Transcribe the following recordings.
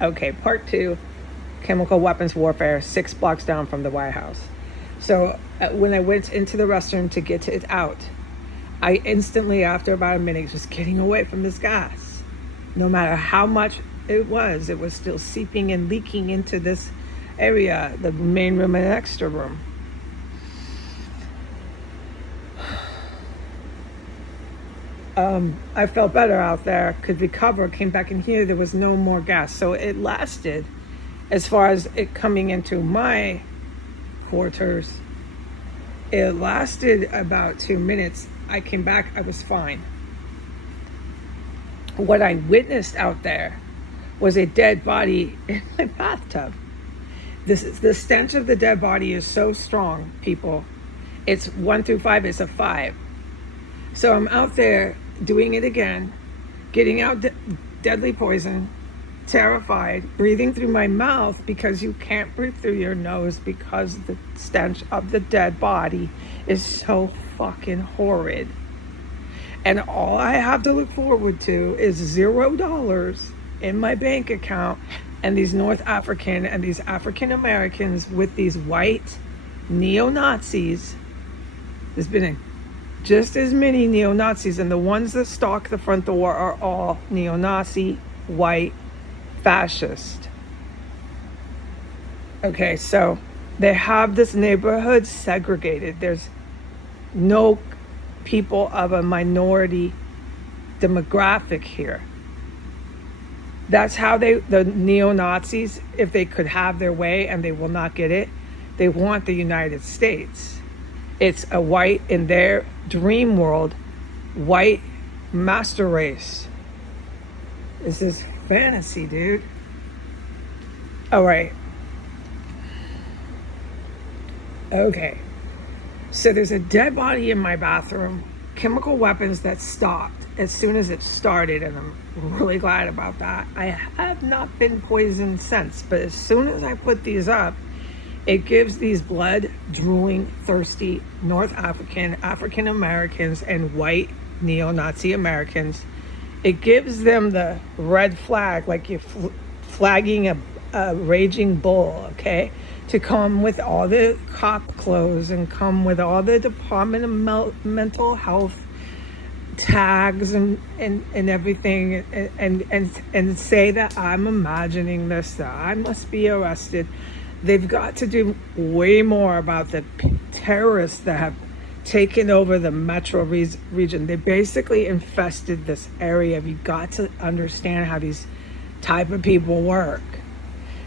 Okay, part two, chemical weapons warfare, 6 blocks down from the White House. So when I went into the restroom to get it out, I instantly, after about a minute, just getting away from this gas. No matter how much it was still seeping and leaking into this area, the main room and extra room. I felt better out there, could recover, came back in here, there was no more gas. So it lasted, as far as it coming into my quarters, it lasted about 2 minutes. I came back, I was fine. What I witnessed out there was a dead body in my bathtub. The stench of the dead body is so strong, people. It's 1 through 5, it's a 5. So I'm out there doing it again, getting out deadly poison, terrified, breathing through my mouth because you can't breathe through your nose because the stench of the dead body is so fucking horrid. And all I have to look forward to is $0 in my bank account and these North African and these African Americans with these white neo-Nazis. There's been just as many neo-Nazis, and the ones that stalk the front door are all neo-Nazi, white, fascist. Okay, so they have this neighborhood segregated. There's no people of a minority demographic here. That's how the neo-Nazis, if they could have their way, and they will not get it, they want the United States. It's a white, in their dream world, white master race. This is fantasy, dude. All right. Okay. So there's a dead body in my bathroom, chemical weapons that stopped as soon as it started, and I'm really glad about that. I have not been poisoned since, but as soon as I put these up, it gives these blood drooling, thirsty North African, African Americans, and white neo-Nazi Americans, it gives them the red flag, like you're flagging a raging bull, okay? To come with all the cop clothes and come with all the Department of Mental Health tags and everything, and say that I'm imagining this, that I must be arrested. They've got to do way more about the terrorists that have taken over the metro region. They basically infested this area. You've got to understand how these type of people work.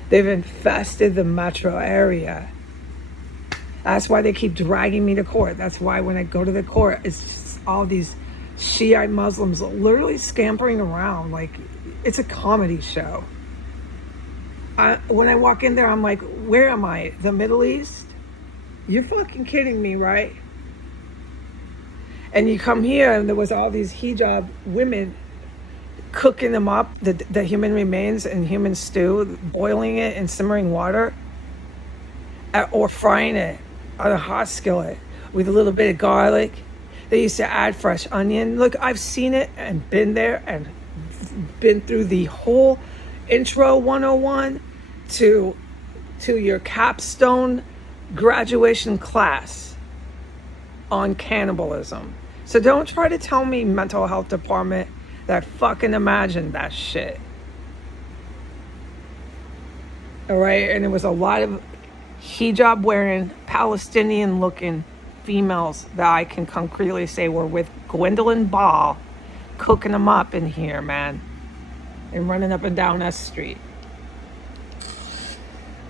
They've infested the metro area. That's why they keep dragging me to court. That's why when I go to the court, it's just all these Shiite Muslims literally scampering around like it's a comedy show. When I walk in there, I'm like, where am I? The Middle East? You're fucking kidding me, right? And you come here and there was all these hijab women cooking them up, the human remains and human stew, boiling it in simmering water, or frying it on a hot skillet with a little bit of garlic. They used to add fresh onion. Look, I've seen it and been there and been through the whole intro 101 to your capstone graduation class on cannibalism. So don't try to tell me mental health department that fucking imagined that shit. All right, and it was a lot of hijab wearing, Palestinian looking females that I can concretely say were with Gwendolyn Ball cooking them up in here, man, and running up and down S Street.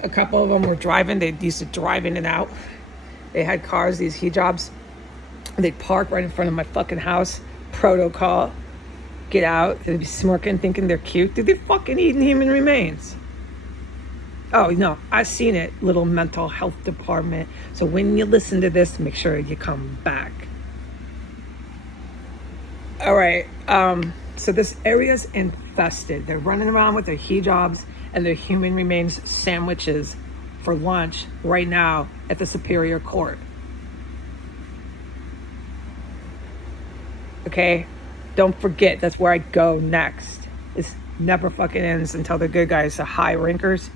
A couple of them were driving. They used to drive in and out. They had cars, these hijabs. They'd park right in front of my fucking house. Protocol. Get out. They'd be smirking, thinking they're cute. Dude, they're fucking eating human remains. Oh, no, I've seen it, little mental health department. So when you listen to this, make sure you come back. All right. So this area's infested. They're running around with their hijabs and their human remains sandwiches for lunch right now at the Superior Court. Okay? Don't forget, that's where I go next. This never fucking ends until the good guys, the high rankers,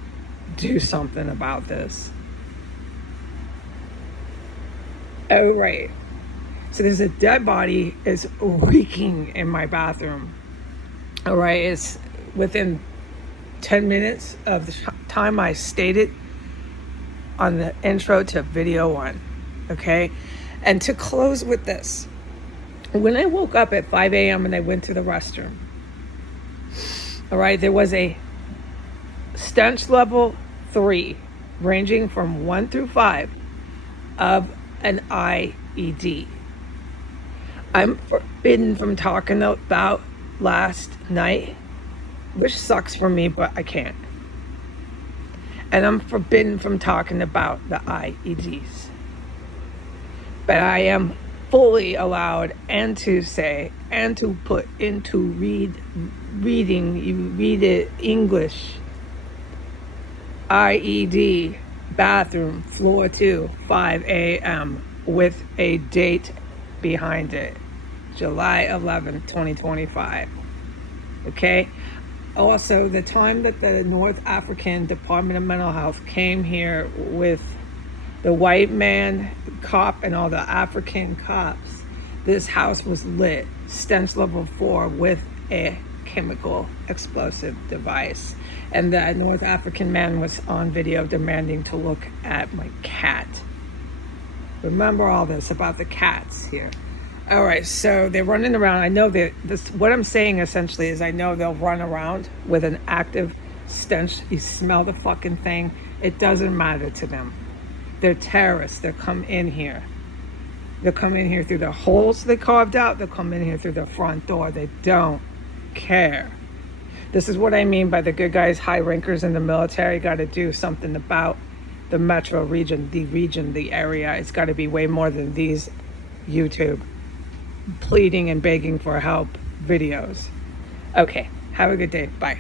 do something about this. Oh, right. So there's a dead body is reeking in my bathroom. All right. It's within 10 minutes of the time I stated on the intro to video 1. Okay. And to close with this, when I woke up at 5 a.m. and I went to the restroom, all right, there was a stench level 3, ranging from 1 through 5, of an IED. I'm forbidden from talking about last night, which sucks for me, but I can't. And I'm forbidden from talking about the IEDs. But I am fully allowed and to say and to put into reading, you read it English, IED, bathroom, floor 2, 5 a.m. with a date behind it, July 11th, 2025. Okay? Also, the time that the North African Department of Mental Health came here with the white man cop and all the African cops, this house was lit, stench level 4, with a chemical explosive device. And the North African man was on video demanding to look at my cat. Remember all this about the cats here. All right, so they're running around. I know that this, what I'm saying essentially is I know they'll run around with an active stench. You smell the fucking thing. It doesn't matter to them. They're terrorists. They'll come in here. They'll come in here through the holes they carved out. They'll come in here through the front door. They don't care. This is what I mean by the good guys, high rankers in the military, got to do something about the metro region, the area. It's got to be way more than these YouTube pleading and begging for help videos. Okay, have a good day. Bye.